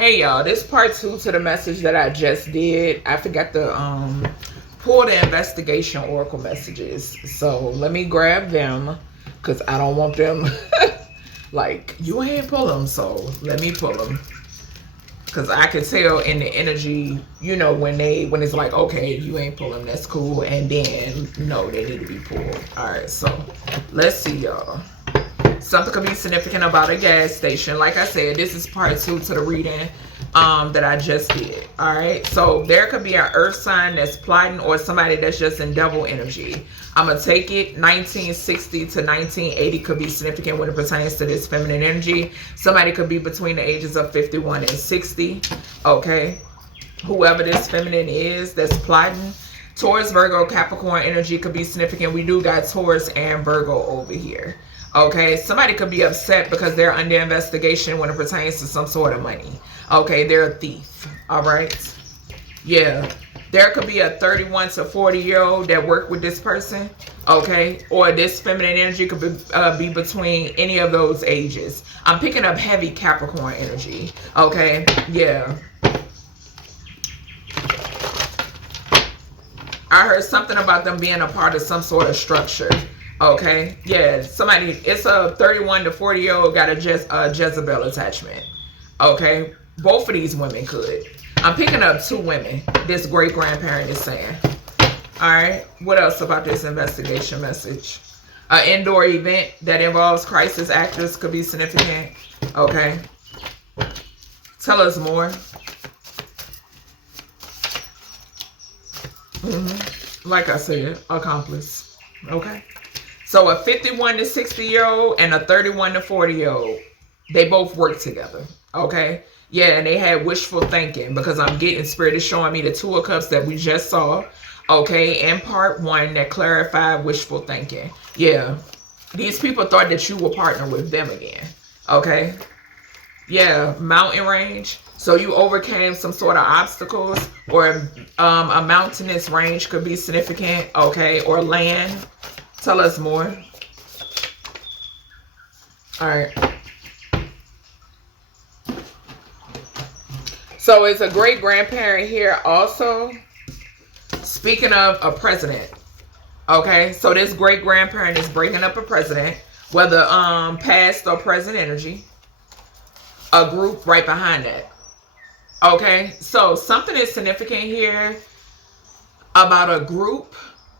Hey y'all, this part 2 to the message that I just did. I forgot to pull the investigation oracle messages. So let me grab them because I don't want them like you ain't pull them. So let me pull them because I can tell in the energy, you know, when it's like, okay, you ain't pull them, that's cool, and then no, they need to be pulled. All right, so let's see y'all. Something could be significant about a gas station. Like I said, this is part 2 to the reading that I just did. All right. So there could be an earth sign that's plotting or somebody that's just in devil energy. I'm going to take it. 1960 to 1980 could be significant when it pertains to this feminine energy. Somebody could be between the ages of 51 and 60. Okay. Whoever this feminine is that's plotting. Taurus, Virgo, Capricorn energy could be significant. We do got Taurus and Virgo over here. Okay, somebody could be upset because they're under investigation when it pertains to some sort of money. Okay, they're a thief. All right. Yeah, there could be a 31 to 40-year-old that worked with this person. Okay, or this feminine energy could be between any of those ages. I'm picking up heavy Capricorn energy. Okay, yeah. I heard something about them being a part of some sort of structure. Okay, yeah, somebody, it's a 31 to 40-year-old got a Jezebel attachment. Okay, both of these women could. I'm picking up 2 women, this great-grandparent is saying. All right, what else about this investigation message? An indoor event that involves crisis actors could be significant. Okay, tell us more. Like I said, accomplice. Okay. So a 51 to 60-year-old and a 31 to 40-year-old, they both work together. Okay. Yeah, and they had wishful thinking because I'm getting Spirit is showing me the 2 of Cups that we just saw. Okay, in part 1 that clarified wishful thinking. Yeah, these people thought that you will partner with them again. Okay. Yeah, mountain range. So you overcame some sort of obstacles, or a mountainous range could be significant. Okay, or land. Tell us more. All right. So it's a great grandparent here also. Speaking of a president. Okay. So this great grandparent is bringing up a president, whether past or present energy. A group right behind that. Okay. So something is significant here about a group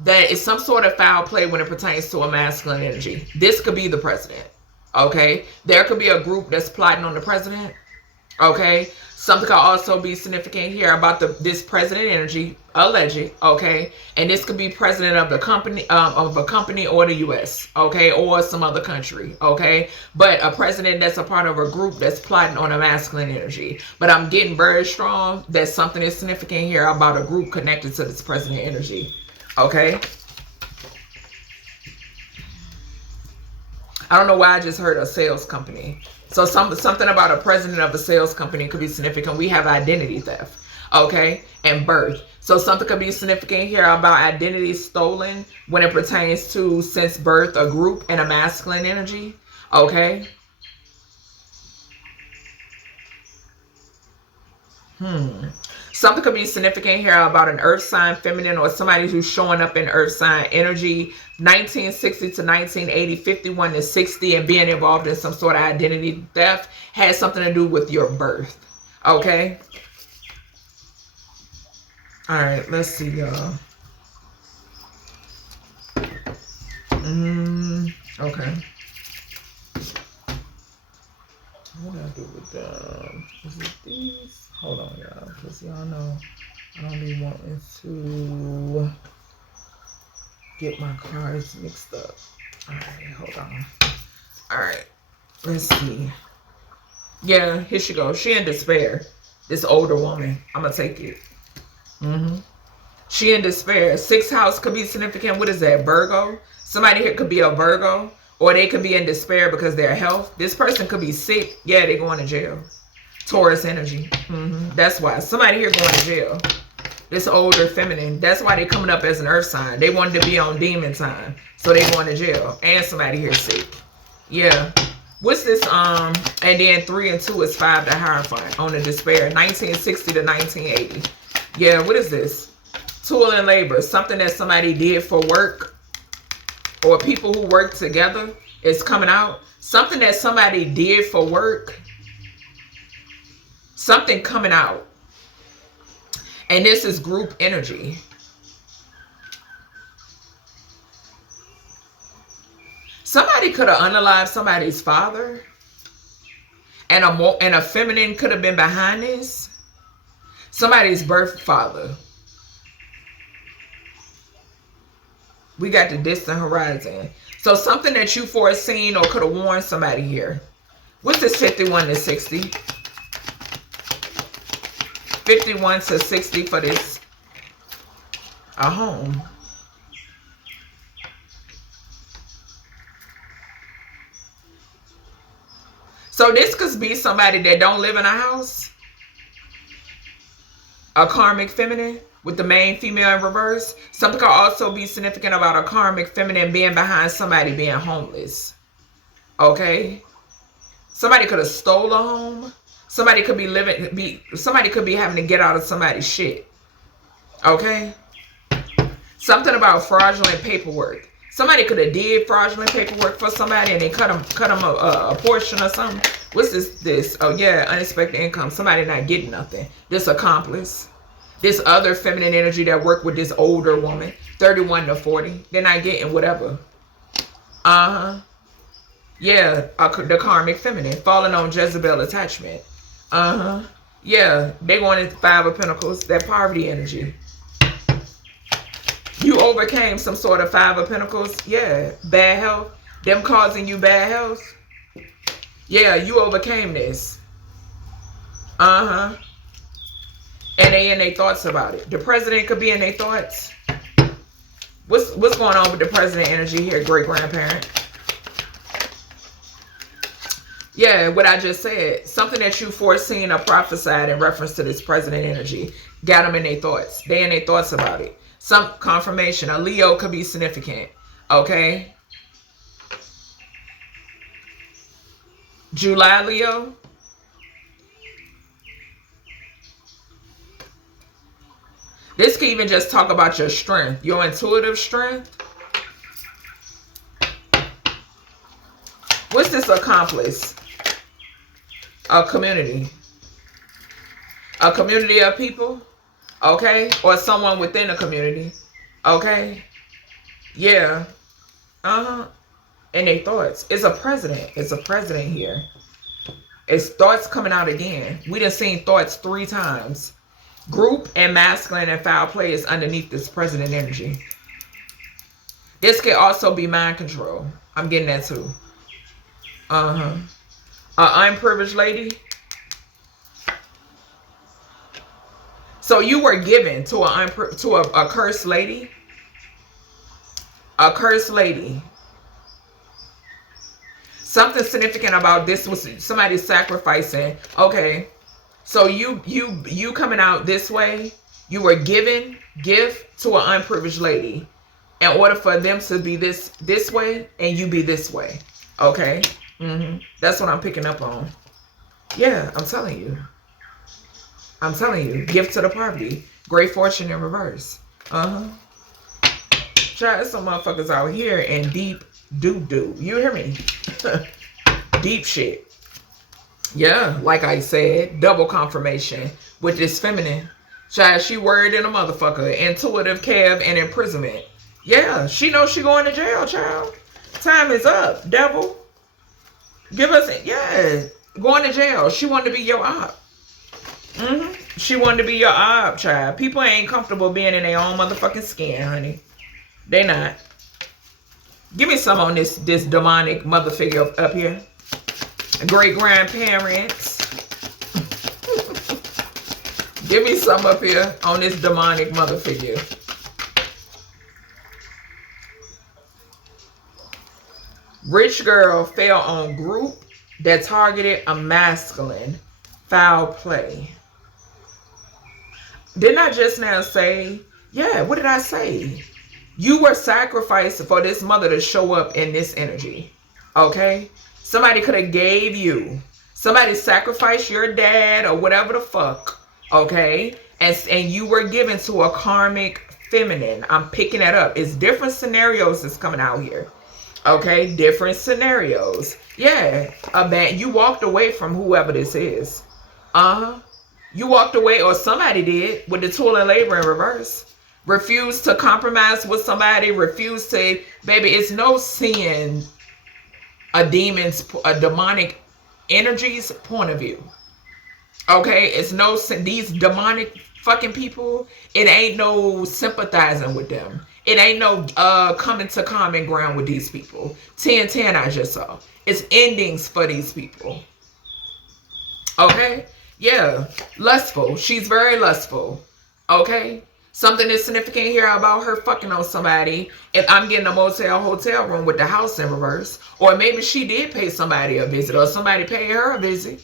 that is some sort of foul play when it pertains to a masculine energy. This could be the president. Okay. There could be a group that's plotting on the president. Okay. Something could also be significant here about this president energy, alleged. Okay. And this could be president of the company, of a company or the U.S. Okay. Or some other country. Okay. But a president that's a part of a group that's plotting on a masculine energy. But I'm getting very strong that something is significant here about a group connected to this president energy. Okay. I don't know why I just heard a sales company. So something about a president of a sales company could be significant. We have identity theft. Okay. And birth. So something could be significant here about identity stolen when it pertains to since birth, a group and a masculine energy. Okay. Something could be significant here about an earth sign feminine or somebody who's showing up in earth sign energy. 1960 to 1980, 51 to 60, and being involved in some sort of identity theft has something to do with your birth. Okay. All right. Let's see, y'all. Okay. What do I do with them? Is it these? Hold on, y'all, because y'all know I don't be wanting to get my cards mixed up. All right, hold on. All right, let's see. Yeah, here she goes. She in despair. This older woman. I'm going to take it. She in despair. 6th house could be significant. What is that? Virgo? Somebody here could be a Virgo. Or they could be in despair because of their health. This person could be sick. Yeah, they're going to jail. Taurus energy. That's why. Somebody here going to jail. This older feminine. That's why they're coming up as an earth sign. They wanted to be on demon time. So they're going to jail. And somebody here sick. Yeah. What's this? And then 3 and 2 is 5 the Hierophant on the despair. 1960 to 1980. Yeah, what is this? Tool and labor. Something that somebody did for work. Or people who work together is coming out. Something that somebody did for work. Something coming out. And this is group energy. Somebody could have unalived somebody's father. And a feminine could have been behind this. Somebody's birth father. We got the distant horizon. So something that you foreseen or could have warned somebody here. What's this 51 to 60? 51 to 60 for this. A home. So this could be somebody that don't live in a house. A karmic feminine with the main female in reverse. Something could also be significant about a karmic feminine being behind somebody being homeless. Okay? Somebody could have stole a home. Somebody could be somebody could be having to get out of somebody's shit. Okay? Something about fraudulent paperwork. Somebody could have did fraudulent paperwork for somebody and they cut them a portion or something. What's this? Oh yeah, unexpected income. Somebody not getting nothing. This accomplice. This other feminine energy that worked with this older woman. 31 to 40. They're not getting whatever. Yeah, the karmic feminine. Falling on Jezebel attachment. Yeah, they going into 5 of Pentacles. That poverty energy. You overcame some sort of 5 of Pentacles. Yeah. Bad health. Them causing you bad health. Yeah, you overcame this. And they in their thoughts about it. The president could be in their thoughts. What's going on with the president energy here, great grandparent? Yeah, what I just said. Something that you foreseen or prophesied in reference to this president energy. Got them in their thoughts. They in their thoughts about it. Some confirmation. A Leo could be significant. Okay. July Leo. This could even just talk about your strength. Your intuitive strength. What's this accomplice? A community. A community of people. Okay. Or someone within a community. Okay. Yeah. And they thoughts. It's a president. It's a president here. It's thoughts coming out again. We done seen thoughts 3 times. Group and masculine and foul play is underneath this president energy. This could also be mind control. I'm getting that too. An unprivileged lady. So you were given to a cursed lady. A cursed lady. Something significant about this was somebody sacrificing. Okay. So you coming out this way, you were given gift to an unprivileged lady in order for them to be this way and you be this way. Okay. That's what I'm picking up on. Yeah, I'm telling you. I'm telling you. Gift to the poverty. Great fortune in reverse. Try some motherfuckers out here in deep doo-doo. You hear me? Deep shit. Yeah, like I said, double confirmation with this feminine. Child, she worried in a motherfucker. Intuitive 𝐏𝐓 and imprisonment. Yeah, she knows she going to jail, child. Time is up, devil. Give us it. Yeah, going to jail. She wanted to be your op. She wanted to be your op, child. People ain't comfortable being in their own motherfucking skin, honey. They not. Give me some on this demonic mother figure up here. Great grandparents. Give me some up here on this demonic mother figure. Rich girl fell on group that targeted a masculine foul play. Didn't I just now say, yeah, what did I say? You were sacrificed for this mother to show up in this energy. Okay? Somebody could have gave you. Somebody sacrificed your dad or whatever the fuck. Okay? And you were given to a karmic feminine. I'm picking that up. It's different scenarios that's coming out here. Okay? Different scenarios. Yeah. You walked away from whoever this is. You walked away, or somebody did, with the toil and labor in reverse. Refuse to compromise with somebody. Refuse to, baby, it's no seeing a demonic energies point of view. Okay? It's no, these demonic fucking people, it ain't no sympathizing with them. It ain't no coming to common ground with these people. 10-10 I just saw. It's endings for these people. Okay? Yeah. Lustful. She's very lustful. Okay? Something is significant here about her fucking on somebody. If I'm getting a hotel room with the house in reverse. Or maybe she did pay somebody a visit. Or somebody paid her a visit.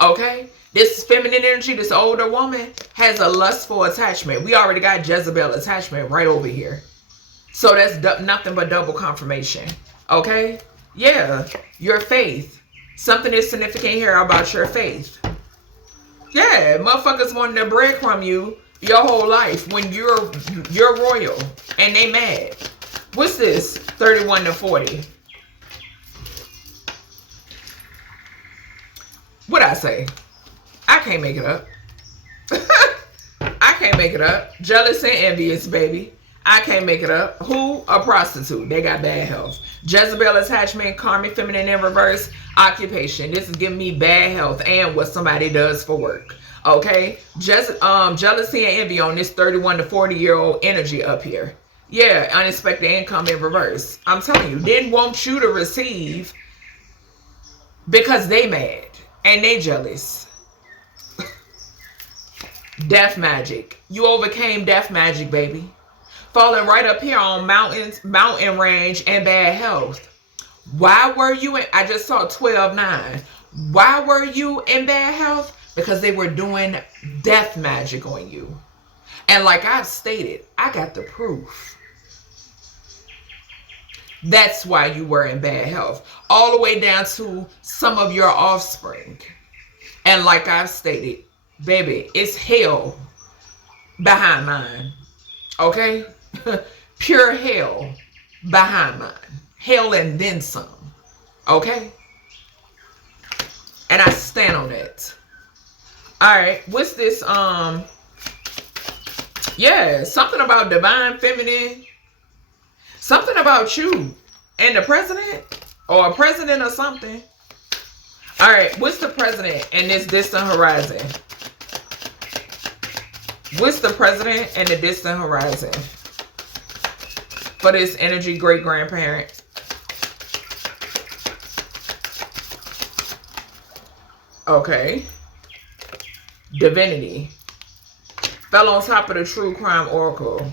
Okay? This feminine energy, this older woman, has a lustful attachment. We already got Jezebel attachment right over here. So that's nothing but double confirmation. Okay? Yeah. Your faith. Something is significant here about your faith. Yeah. Motherfuckers wanting to breadcrumb you your whole life when you're royal. And they mad. What's this? 31 to 40. What'd I say? I can't make it up. I can't make it up. Jealous and envious, baby. I can't make it up. Who? A prostitute. They got bad health. Jezebel attachment, karmic feminine in reverse, occupation. This is giving me bad health and what somebody does for work. Okay? Jealousy and envy on this 31 to 40-year-old energy up here. Yeah, unexpected income in reverse. I'm telling you, didn't want you to receive because they mad and they jealous. Death magic. You overcame death magic, baby. Falling right up here on mountain range and bad health. Why were you in, I just saw 12-9. Why were you in bad health? Because they were doing death magic on you. And like I've stated, I got the proof. That's why you were in bad health. All the way down to some of your offspring. And like I've stated, baby, it's hell behind mine. Okay? Pure hell behind mine. Hell and then some. Okay? And I stand on that. Alright, what's this? Yeah, something about divine feminine. Something about you and the president. Or a president or something. Alright, what's the president in this distant horizon? What's the president in the distant horizon? For this energy great-grandparent. Okay. Divinity. Fell on top of the true crime oracle.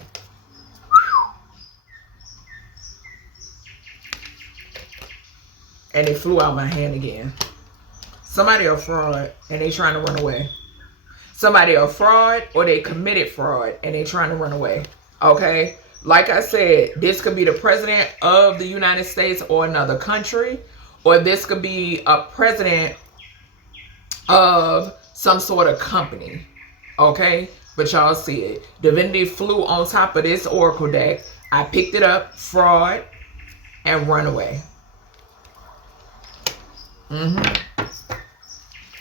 And it flew out my hand again. Somebody a fraud and they trying to run away. Somebody a fraud or they committed fraud and they trying to run away. Okay? Like I said, this could be the president of the United States or another country. Or this could be a president of some sort of company. Okay? But y'all see it. Divinity flew on top of this oracle deck. I picked it up, fraud, and run away.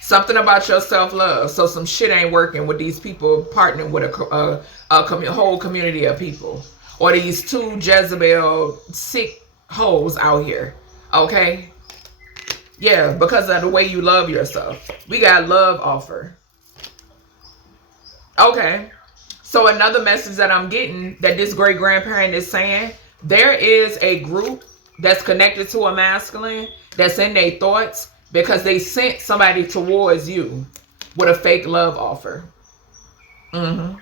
Something about your self-love. So some shit ain't working with these people partnering with a whole community of people. Or these two Jezebel sick hoes out here. Okay? Yeah, because of the way you love yourself. We got love offer. Okay. So another message that I'm getting that this great-grandparent is saying, there is a group that's connected to a masculine that's in their thoughts because they sent somebody towards you with a fake love offer. I'm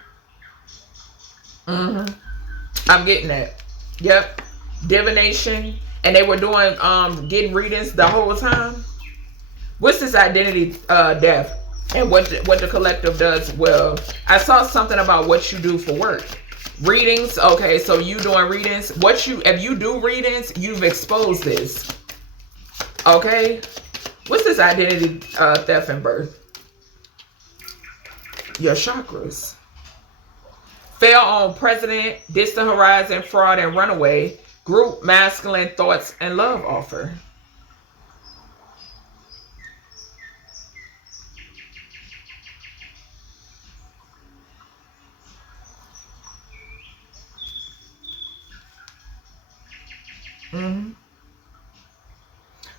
getting that. Yep. Divination. And they were doing, getting readings the whole time. What's this identity death? And what the collective does? Well, I saw something about what you do for work. Readings. Okay, so you doing readings. If you do readings, you've exposed this. Okay? What's this identity theft and birth? Your chakras. Fail on president, distant horizon, fraud, and runaway. Group, masculine, thoughts, and love offer.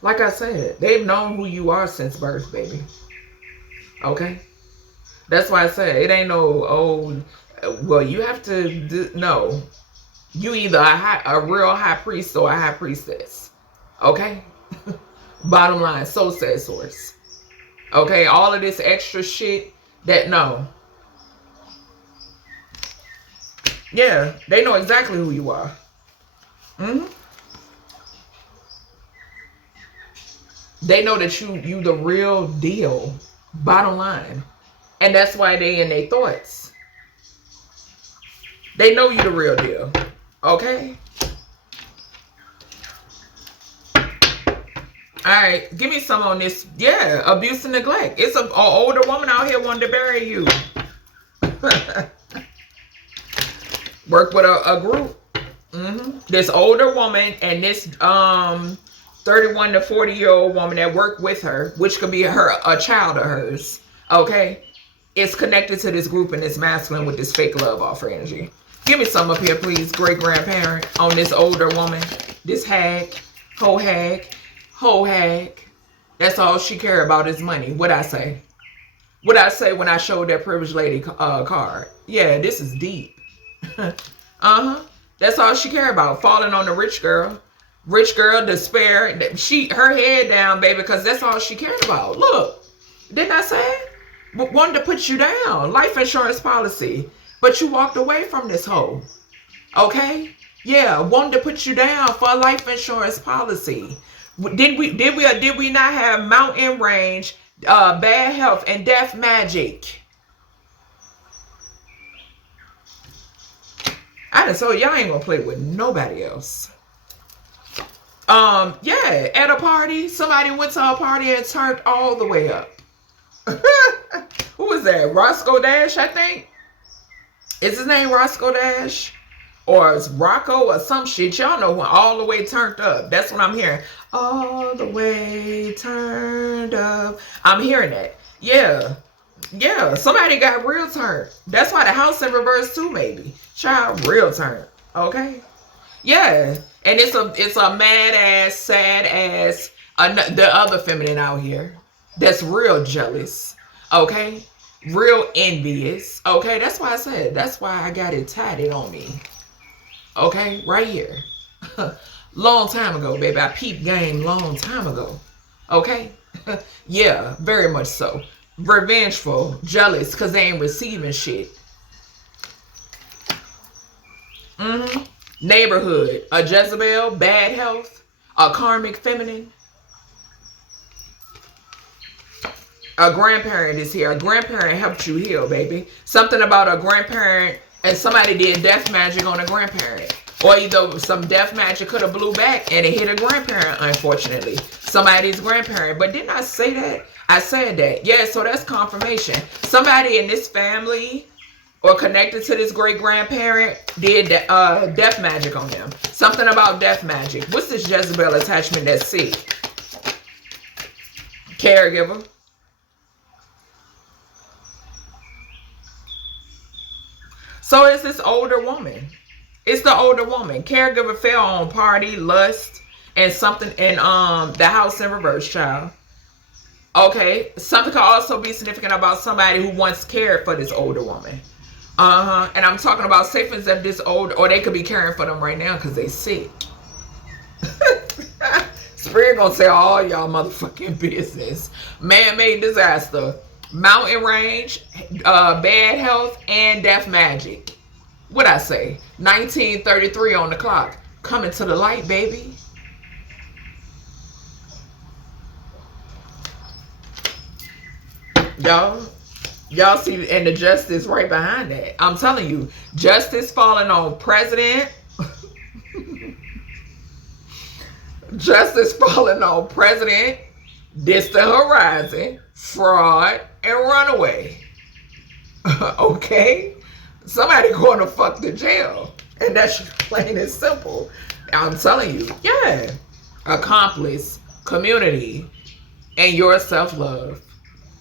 Like I said, they've known who you are since birth, baby. Okay? That's why I said it ain't no, oh, well, you have to, no. You either a real high priest or a high priestess. Okay? Bottom line, so said source. Okay? All of this extra shit, that, no. Yeah, they know exactly who you are. They know that you the real deal. Bottom line. And that's why they in their thoughts. They know you the real deal. Okay? Alright, give me some on this. Yeah, abuse and neglect. It's an older woman out here wanting to bury you. Work with a group. This older woman and this 31 to 40-year-old woman that worked with her, which could be a child of hers, okay, is connected to this group and this masculine with this fake love offer energy. Give me some up here, please, great-grandparent, on this older woman, this hag, whole hag. That's all she care about is money. What I say? What I say when I showed that privileged lady card? Yeah, this is deep. That's all she care about, falling on the rich girl. Rich girl, despair. Her head down, baby, because that's all she cared about. Look, didn't I say? Wanted to put you down. Life insurance policy. But you walked away from this hoe. Okay? Yeah, wanted to put you down for a life insurance policy. Did we not have mountain range, bad health, and death magic? I done told y'all ain't gonna play with nobody else. Yeah, at a party, somebody went to a party and turned all the way up. Who was that? Roscoe Dash, I think. Is his name Roscoe Dash? Or it's Rocco or some shit. Y'all know who all the way turned up. That's what I'm hearing. All the way turned up. I'm hearing that. Yeah. Yeah. Somebody got real turned. That's why the house in reverse too, maybe. Child, real turned. Okay? Yeah. And it's a mad ass, sad ass, the other feminine out here that's real jealous. Okay? Real envious. Okay? That's why I said, that's why I got it tatted on me. Okay? Right here. Long time ago, baby. I peeped game long time ago. Okay? Yeah, very much so. Revengeful, jealous, because they ain't receiving shit. Neighborhood, a Jezebel, bad health, a karmic feminine. A grandparent is here. A grandparent helped you heal, baby. Something about a grandparent and somebody did death magic on a grandparent. Or either some death magic could have blew back and it hit a grandparent, unfortunately. Somebody's grandparent. But didn't I say that? I said that. Yeah, so that's confirmation. Somebody in this family or connected to this great-grandparent did death magic on them. Something about death magic. What's this Jezebel attachment that's C? Caregiver. So it's this older woman. It's the older woman. Caregiver fell on party, lust, and something in the house in reverse, child. Okay. Something could also be significant about somebody who once cared for this older woman. And I'm talking about safe as if this old, or they could be caring for them right now because they sick. Spirit gonna say all y'all motherfucking business. Man-made disaster, mountain range, bad health, and death magic. What I say? 1933 on the clock. Coming to the light, baby. Y'all see, and the justice right behind that. I'm telling you, justice falling on president. Justice falling on president, distant horizon, fraud, and runaway. Okay? Somebody going to fuck the jail. And that's plain and simple. I'm telling you, yeah. Accomplice, community, and your self-love.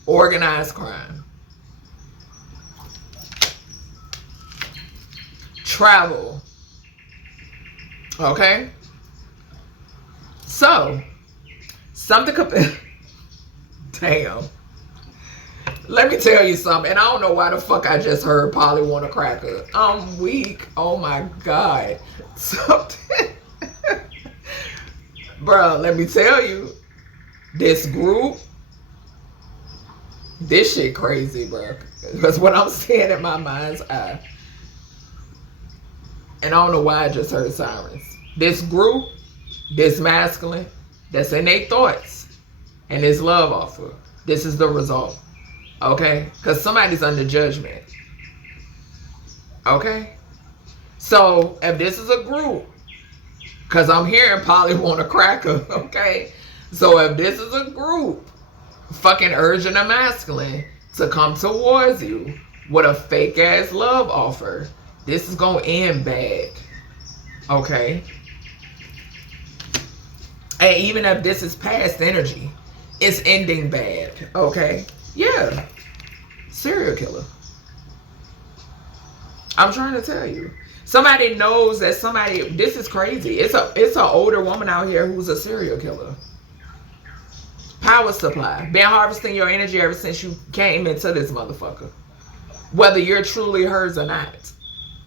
Organized crime. Travel. Okay? So, something damn. Let me tell you something. And I don't know why the fuck I just heard Polly want a cracker. I'm weak. Oh my God. Something. Bro, let me tell you. This group. This shit crazy, bro. That's what I'm seeing in my mind's eye. And I don't know why I just heard sirens. This group, this masculine, that's in their thoughts, and this love offer. This is the result. Okay? Because somebody's under judgment. Okay? So, if this is a group, because I'm hearing Polly want a cracker, okay? So, if this is a group, fucking urging a masculine to come towards you with a fake ass love offer, this is gonna end bad. Okay? And even if this is past energy, it's ending bad. Okay? Yeah. Serial killer. I'm trying to tell you. Somebody knows that somebody, this is crazy. It's an older woman out here who's a serial killer. Power supply. Been harvesting your energy ever since you came into this motherfucker. Whether you're truly hers or not.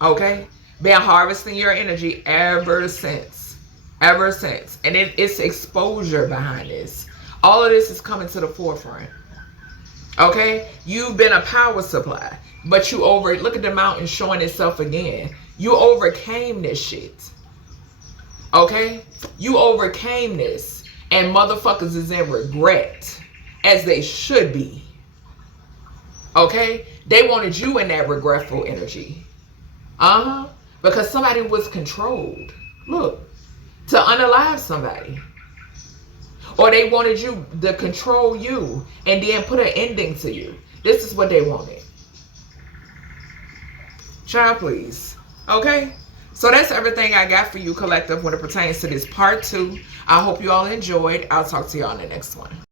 Okay? Been harvesting your energy ever since. Ever since. And it's exposure behind this. All of this is coming to the forefront. Okay? You've been a power supply. But you look at the mountain showing itself again. You overcame this shit. Okay? You overcame this. And motherfuckers is in regret. As they should be. Okay? They wanted you in that regretful energy. Because somebody was controlled. Look. To unalive somebody. Or they wanted you to control you. And then put an ending to you. This is what they wanted. Child, please. Okay? So that's everything I got for you, collective, when it pertains to this part 2. I hope you all enjoyed. I'll talk to you all in the next one.